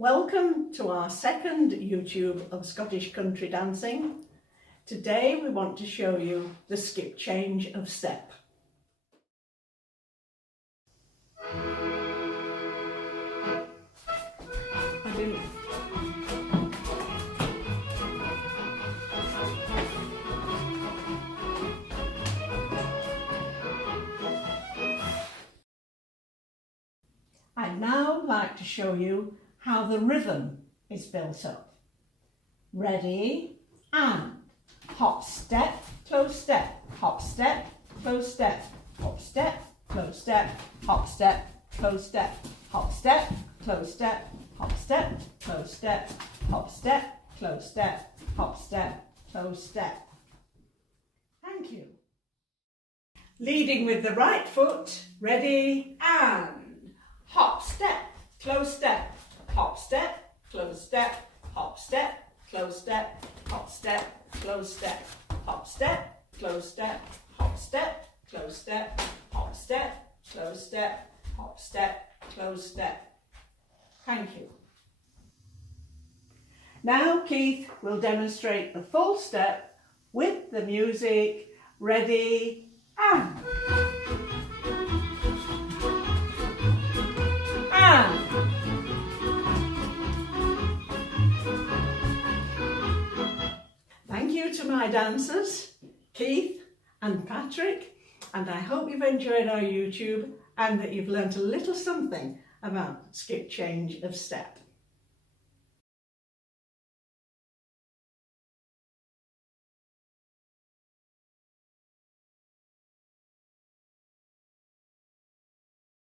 Welcome to our second YouTube of Scottish country dancing. Today we want to show you the skip change of step. I'd now like to show you how the rhythm is built up. Ready, and hop, step, close step, hop, step, close step, hop, step, close step, hop, step, close step, hop, step, close step, hop, step, close step, hop, step, close step, hop, step, close step. Thank you. Leading with the right foot, ready, and hop, step, close step, hop, step, close step, hop, step, close step, hop, step, close step, hop, step, close step, hop, step, close step, hop, step, close step, hop, step, close step. Thank you. Now Keith will demonstrate the full step with the music. Ready, and Thank you to my dancers, Keith and Patrick, and I hope you've enjoyed our YouTube and that you've learnt a little something about skip change of step.